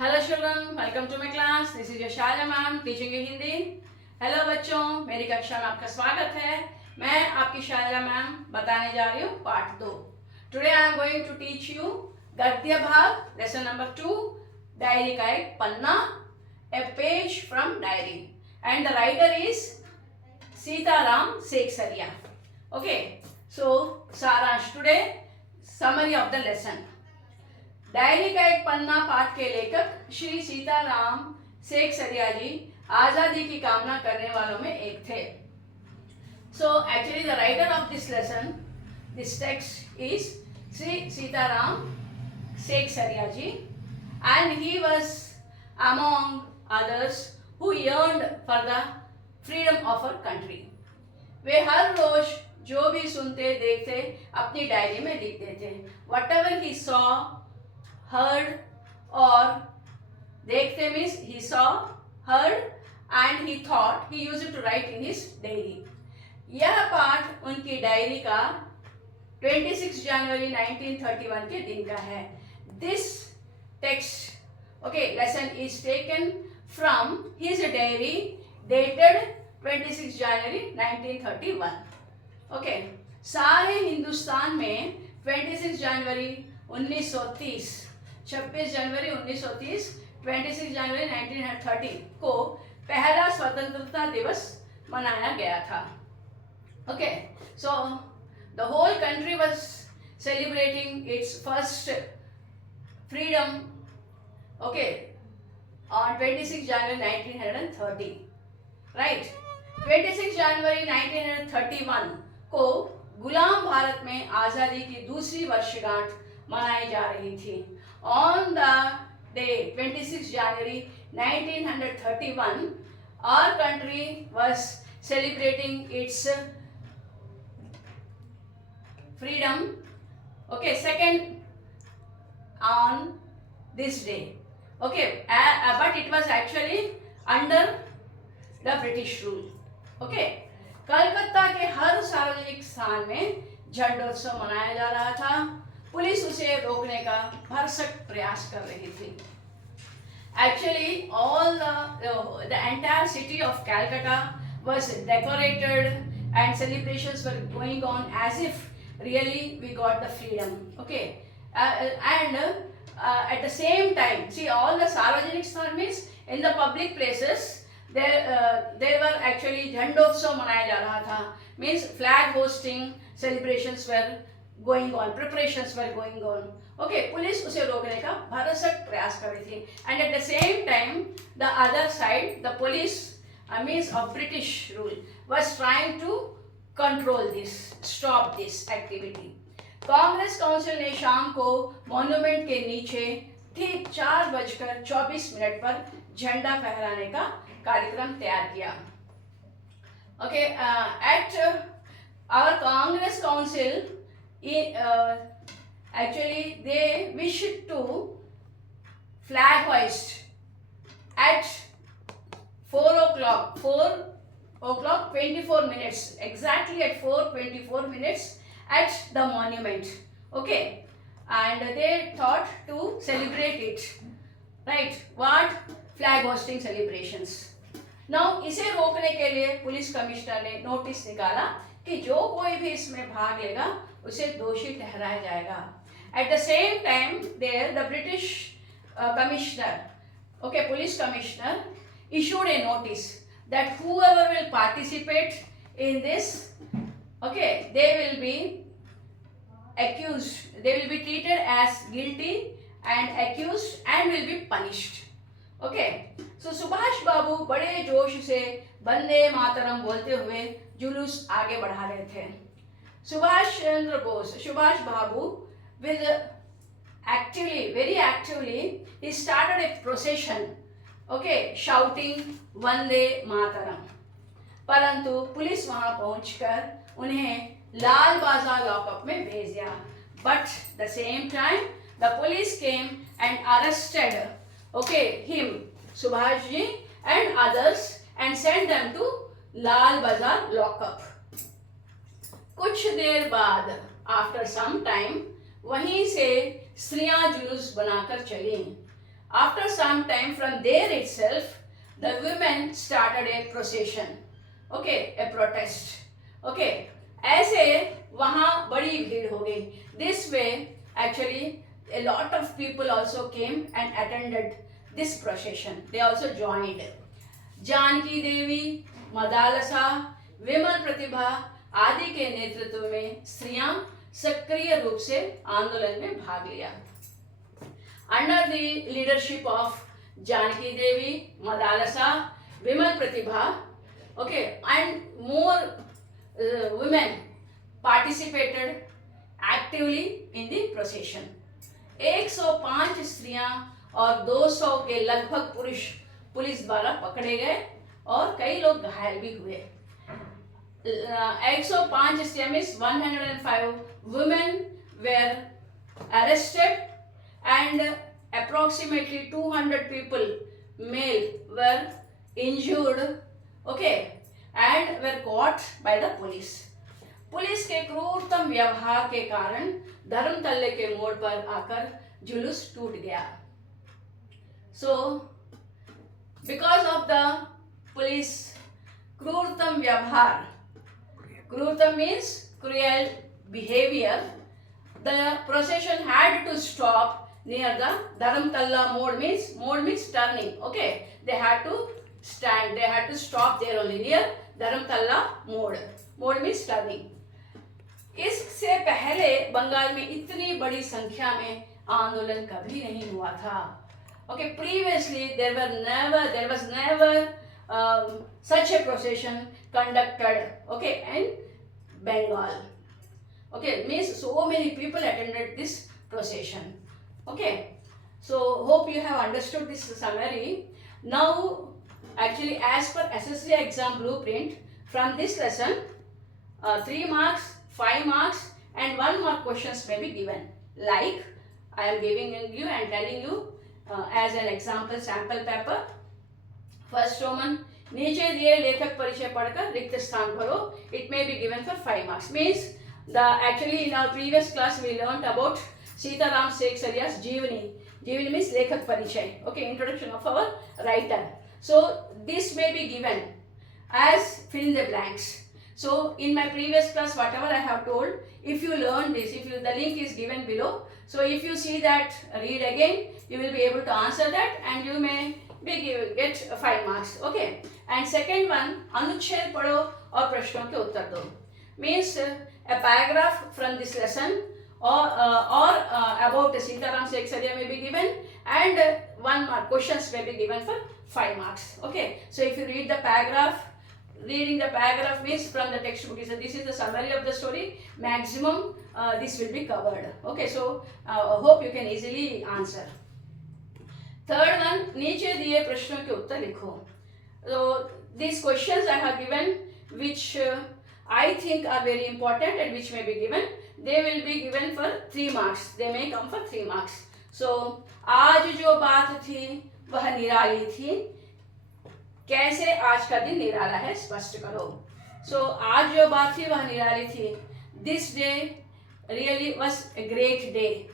Hello children, welcome to my class. This is your Sharda ma'am teaching you Hindi. Hello बच्चों, मेरी कक्षा में आपका स्वागत है। मैं आपकी शारदा मैम बताने जा रही हूँ part 2। Today I am going to teach you गद्य भाग लेसन नंबर 2, डायरी का एक पन्ना, a page from diary, and the writer is Sitaram Seksaria. Okay, so सारांश today, summary of the lesson. Diary का एक पन्ना पाठ के लेखक श्री सीताराम सेक्सरिया जी आजादी की कामना करने वालों में एक थे। So actually the writer of this lesson, this text is Shri Sitaram Seksaria ji, and he was among others who yearned for the freedom of our country. वे हर रोज जो भी सुनते देखते अपनी डायरी में लिख देते। Whatever he saw, heard or देखते means he saw, heard and he thought, he used to write in his diary। यह पाठ उनकी डायरी का 26 जनवरी 1931 के दिन का है। This text, okay, lesson is taken from his diary dated 26 January 1931। Okay, सारे हिंदुस्तान में 26 जनवरी 1930, 26 जनवरी 1930, 26 जनवरी 1930 को पहला स्वतंत्रता दिवस मनाया गया था। Okay, so the whole country was celebrating its first freedom, okay, on 26 January 1930, right. 26 जनवरी 1931 को गुलाम भारत में आज़ादी की दूसरी वर्षगांठ मनाई जा रही थी। On the day 26 January 1931, our country was celebrating its freedom, okay, second on this day, okay, but it was actually under the British rule, okay। Calcutta के हर सार्वजनिक स्थान में झंडोत्सव मनाया जा रहा था। पुलिस उसे रोकने का भरसक प्रयास कर रही थी। Actually, all the entire city of Calcutta was decorated and celebrations were going on as if really we got the freedom. Okay, and at the same time, see, all the Sarvajanik Sthan means in the public places there were actually Jhandotsav manaya ja raha tha, means flag hosting celebrations were going on, preparations were going on, okay। Police उसे रोकने का भरसक प्रयास कर रही थी, and at the same time the other side, the police means of British rule was trying to control this, stop this activity। Congress council ने शाम को मॉन्यूमेंट के नीचे ठीक 4:24 पर झंडा फहराने का कार्यक्रम तैयार किया। Okay, at our Congress council, actually they wished to flag hoist at 4 o'clock 24 minutes, exactly at 4:24 minutes at the monument, okay, and they thought to celebrate it, right, what flag hosting celebrations। now इसे रोकने के लिए police commissioner ने notice निकाला कि जो कोई भी इसमें भाग लेगा उसे दोषी ठहराया जाएगा। At the same time there the British commissioner, okay, police commissioner issued a notice that whoever will participate in this, okay, they will be accused, they will be treated as guilty and accused and will be punished, okay। so Subhash Babu बड़े जोश से वंदे मातरम बोलते हुए जुलूस आगे बढ़ा रहे थे। सुभाष चंद्र बोस, सुभाष बाबू, with actually very actively he started a procession, okay, shouting Vande Mataram. परंतु पुलिस वहां पहुंचकर उन्हें लाल बाजार लॉकअप में भेज दिया। But the same time the police came and arrested, okay, him, Subhash ji, and others and sent them to Lal Bazar lockup. कुछ देर बाद, आफ्टर सम टाइम, वहीं से स्त्रियां जुलूस बनाकर चली। After some time from there itself, the women started a procession, okay, a protest, okay. ऐसे वहाँ बड़ी भीड़ हो गई. This way, actually, a lot of people also came and attended this procession. They also joined. Janaki Devi, Madalasa, Vimal प्रतिभा आदि के नेतृत्व में स्त्रियां सक्रिय रूप से आंदोलन में भाग लिया. Under the leadership of Janaki Devi, Madalasa, Vimal Pratibha, okay, and more women participated actively in the procession. 105 स्त्रियां और 200 के लगभग पुरुष पुलिस द्वारा पकड़े गए और कई लोग घायल भी हुए. 105 स्त्रियां means 105 women were arrested and approximately 200 people male were injured, okay, and were caught by the police. Police के क्रूरतम व्यवहार के कारण धर्मतल्ले के मोड़ पर आकर जुलूस टूट गया. So because of the police क्रूरतम व्यवहार, क्रूरतम means cruel behavior, the procession had to stop near the Dharamtalla mode means turning, okay, they had to stand, they had to stop there only near Dharamtalla mode means turning. इससे पहले बंगाल में इतनी बड़ी संख्या में आंदोलन कभी नहीं हुआ था. Okay, previously there was never such a procession conducted, okay, in Bengal. Okay, means so many people attended this procession. Okay, so hope you have understood this summary. Now, actually, as per SSC exam blueprint, from this lesson, 3 marks, 5 marks, and 1 mark questions may be given. Like I am giving you and telling you as an example sample paper. First Roman, नीचे दिए लेखक परिचय पढ़कर रिक्त स्थान भरो. It may be given for 5 marks. Means actually in our previous class we learnt about Sitaram Seksariya's Jeevani. Jeevani means lekhak parichay. Okay, introduction of our writer. So this may be given as fill in the blanks. So in my previous class, whatever I have told, if you learn this, the link is given below. So if you see that, read again, you will be able to answer that and you may get 5 marks. Okay. And second one, अनुच्छेद पढ़ो और प्रश्नों के उत्तर दो. Means a paragraph from this lesson or about Sitaram Seksariya may be given and 1 mark questions may be given for 5 marks. Okay. So if you read the paragraph, reading the paragraph means from the textbook. So this is the summary of the story. Maximum this will be covered. Okay. So hope you can easily answer. Third one, नीचे दिए प्रश्नों के उत्तर लिखो. So these questions I have given, which I think are very important and which may be given. They will be given for 3 marks. They may come for 3 marks. So आज जो बात थी वह निराली थी. कैसे आज का दिन निराला है स्पष्ट करो. So आज जो बात थी वह निराली थी. This day really was a great day.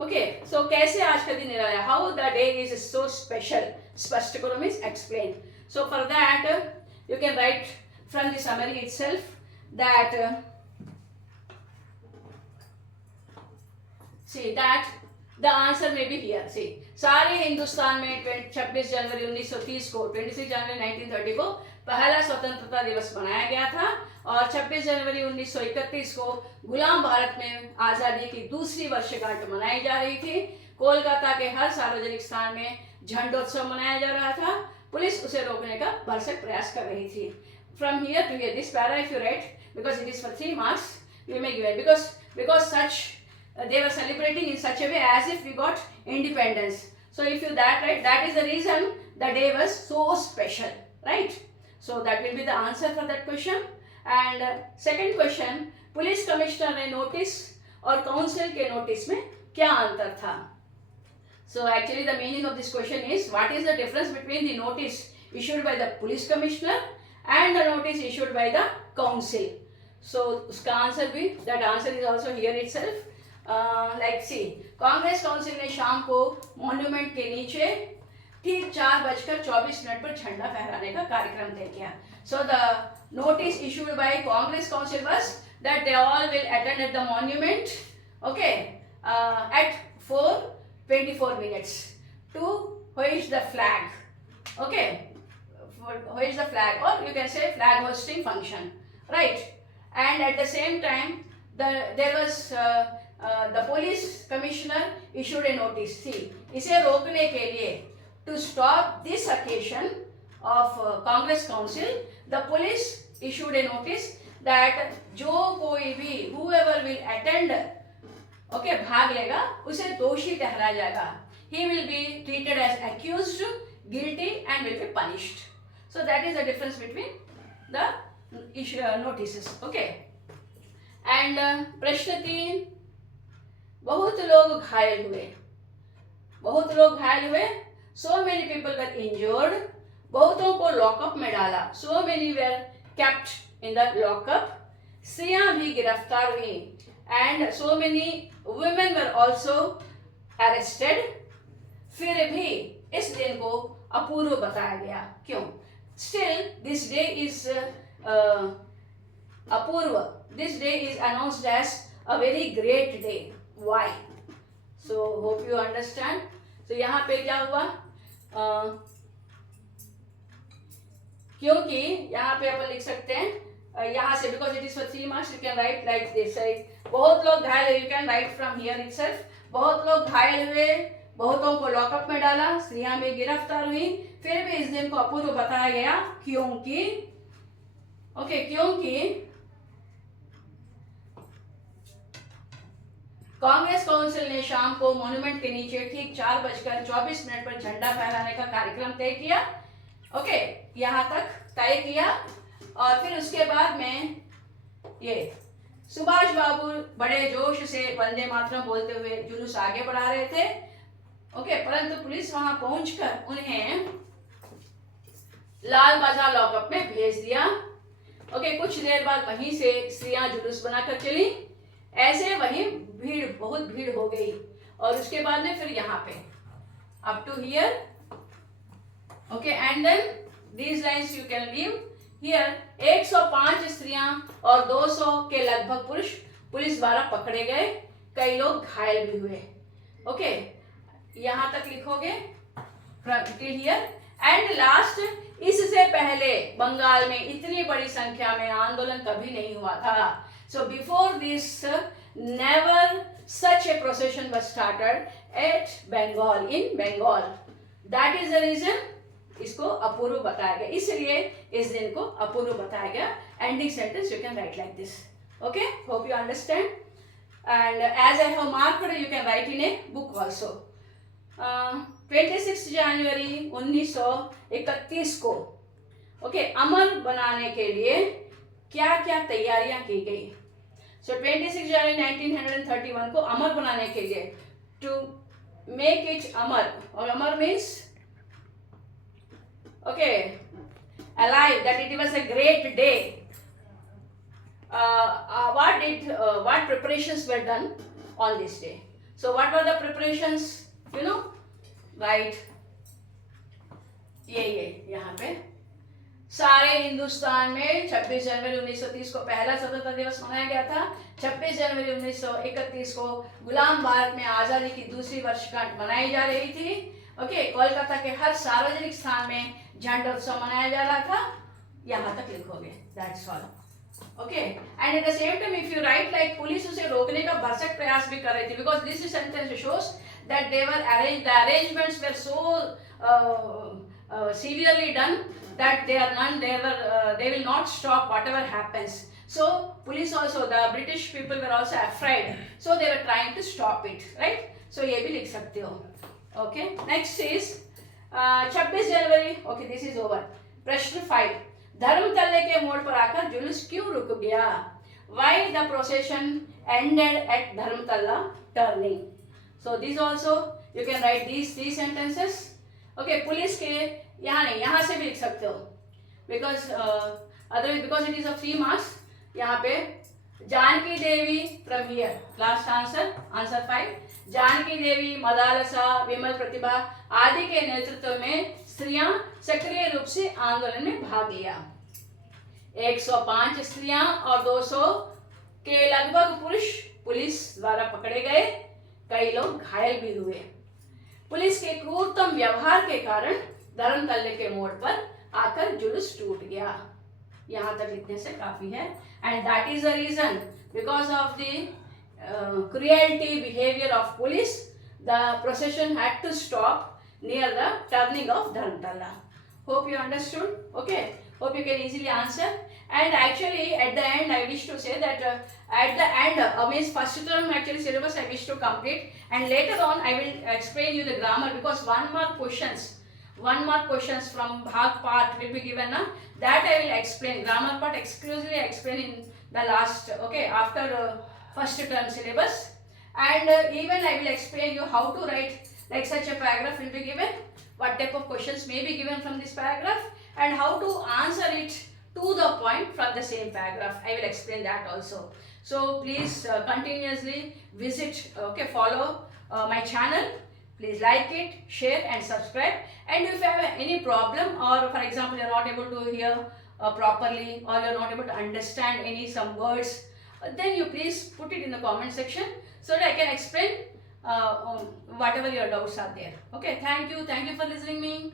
Okay, so कैसे आज का दिन निराला है? How the day is so special? स्पष्ट करो means explain. So for that you can write from the summary itself that see that the answer may be here. See, सारे हिंदुस्तान में 26 January 1930 को 26 जनवरी 1930 को पहला स्वतंत्रता दिवस मनाया गया था और 26 जनवरी 1931 को गुलाम भारत में आज़ादी की दूसरी वर्षगांठ मनाई जा रही थी. कोलकाता के हर सार्वजनिक स्थान में झंडोत्सव मनाया जा रहा था. पुलिस उसे रोकने का भरसक प्रयास कर रही थी. From here to here, this para if you write, because it is for 3 marks, you may give it because such they were celebrating in such a way as if we got independence. So if you that write, that is the reason the day was so special, right? So that will be the answer for that question. And second question, police commissioner ने notice और council के notice में क्या अंतर था? So actually the meaning of this question is, what is the difference between the notice issued by the police commissioner and the notice issued by the council? So उसका answer भी, that answer is also here itself. Like see, Congress council ने शाम को monument के नीचे ठीक 4:24 पर झंडा फहराने का कार्यक्रम तय किया. So the notice issued by Congress Council was that they all will attend at the monument, okay, at 4:24 to hoist the flag, okay, hoist the flag, or you can say flag hosting function, right? And at the same time, there was the police commissioner issued a notice. See, इसे रोकने के लिए, to stop this occasion of Congress Council, the police issued a notice that जो कोई भी whoever will attend, okay, भाग लेगा, उसे दोषी ठहराया जाएगा. He will be treated as accused, guilty and will be punished. So that is the difference between the notices, okay. And प्रश्न 3, बहुत लोग घायल हुए, so many people were injured, बहुतों को लॉकअप में डाला, so many were kept in the lockup, स्त्रियां भी गिरफ्तार हुई, and so many women were also arrested. फिर भी इस दिन को अपूर्व बताया गया. क्यों? Still this day is Apoorva. This day is announced as a very great day. Why? So hope you understand. So यहाँ पे क्या हुआ? क्योंकि यहाँ पे अपन लिख सकते हैं यहाँ से, because it is for 3 marks, you can write like this. बहुत लोग घायल हुए, you can write from here itself. बहुत लोग घायल हुए, बहुतों को लॉकअप में डाला, स्त्रियां भी गिरफ्तार हुई. फिर भी इस दिन को अपूर्व बताया गया क्योंकि, ओके, क्योंकि कांग्रेस काउंसिल ने शाम को मॉन्यूमेंट के नीचे ठीक 4:24 पर झंडा फहराने का कार्यक्रम तय किया. ओके, यहाँ तक तय किया. और फिर उसके बाद में ये सुभाष बाबू बड़े जोश से वंदे मातरम बोलते हुए जुलूस आगे बढ़ा रहे थे. ओके, परंतु पुलिस वहां पहुंचकर उन्हें लाल बाजार लॉकअप में भेज दिया. ओके, कुछ देर बाद वहीं से स्त्रियां जुलूस बनाकर चली. ऐसे वहीं बहुत भीड़ हो गई. और उसके बाद में फिर यहाँ पे up to here, okay, and then these lines you can leave here. 105 स्त्रियां और 200 के लगभग पुरुष पुलिस द्वारा पकड़े गए. कई लोग घायल भी हुए. ओके, यहाँ तक लिखोगे टिल हियर. एंड लास्ट, इससे पहले बंगाल में इतनी बड़ी संख्या में आंदोलन कभी नहीं हुआ था. So before this, never such a procession was started at Bengal, in Bengal. That is the reason इसको अपूर्व बताया गया. इसलिए इस दिन को अपूर्व बताया गया. Ending sentence you can write like this. Okay, hope you understand. And as I have marked, you can write in a book also. 26 जनवरी 1931 को, ओके, अमर बनाने के लिए क्या क्या तैयारियां की गई. So 26 जनवरी 1931 को अमर बनाने के लिए, to make it अमर, और अमर means okay, alive, that it was a great day. What preparations were done on this day? So what were the preparations? You know, right? ये यहाँ पे सारे हिंदुस्तान में 26 जनवरी 1930 को पहला स्वतंत्रता दिवस मनाया गया था. 26 जनवरी 1931 को गुलाम भारत में आज़ादी की दूसरी वर्षगांठ मनाई जा रही थी. ओके, कोलकाता के हर सार्वजनिक स्थान में झंडा उत्सव मनाया जा रहा था. यहाँ तक लिखोगे, that's all. Okay, and eight the same time if you right like, police उसे रोकने का भरसक प्रयास भी कर रही थी, because this sentence shows that they were arranged, the arrangements were so severely done that they will not stop whatever happens. So police also, the British people were also afraid, so they were trying to stop it, right? So ये भी लिख सकते हो. Okay, next is 26 January. Okay, this is over. प्रश्न 5, धर्मतल्ले के मोड़ पर आकर जुलूस क्यों रुक गया? Why the procession ended at Dharmatala turning? So these also you can write these 3 sentences. Okay, police के यहाँ नहीं, यहाँ से भी लिख सकते हो, because otherwise because it is a 3 marks, यहाँ पे जानकी देवी from here. Last answer, answer 5. Janaki Devi, Madalasa, Vimal प्रतिभा आदि के नेतृत्व में स्त्रियां सक्रिय रूप से आंदोलन में भाग लिया। 105 स्त्रियां और 200 के लगभग पुरुष पुलिस द्वारा पकड़े गए, कई लोग घायल भी हुए। पुलिस के क्रूरतम व्यवहार के कारण धर्मतल्ले के मोड़ पर आकर जुलूस टूट गया। यहाँ तक लिखने से काफी है। And that is the reason, because of the cruelty behavior of police, the procession had to stop near the turning of Dharmtala. Hope you understood. Okay, hope you can easily answer. And actually at the end I wish to say that at the end means first term actually syllabus I wish to complete, and later on I will explain you the grammar, because one mark questions from Bhag part will be given now. That I will explain. Grammar part exclusively explain in the last, okay, after first term syllabus. And even I will explain you how to write, like such a paragraph will be given, what type of questions may be given from this paragraph, and how to answer it to the point from the same paragraph. I will explain that also. So please continuously visit, okay, follow my channel. Please like it, share and subscribe. And if you have any problem, or for example you are not able to hear properly, or you are not able to understand some words, then you please put it in the comment section so that I can explain whatever your doubts are there. Okay, thank you for listening me.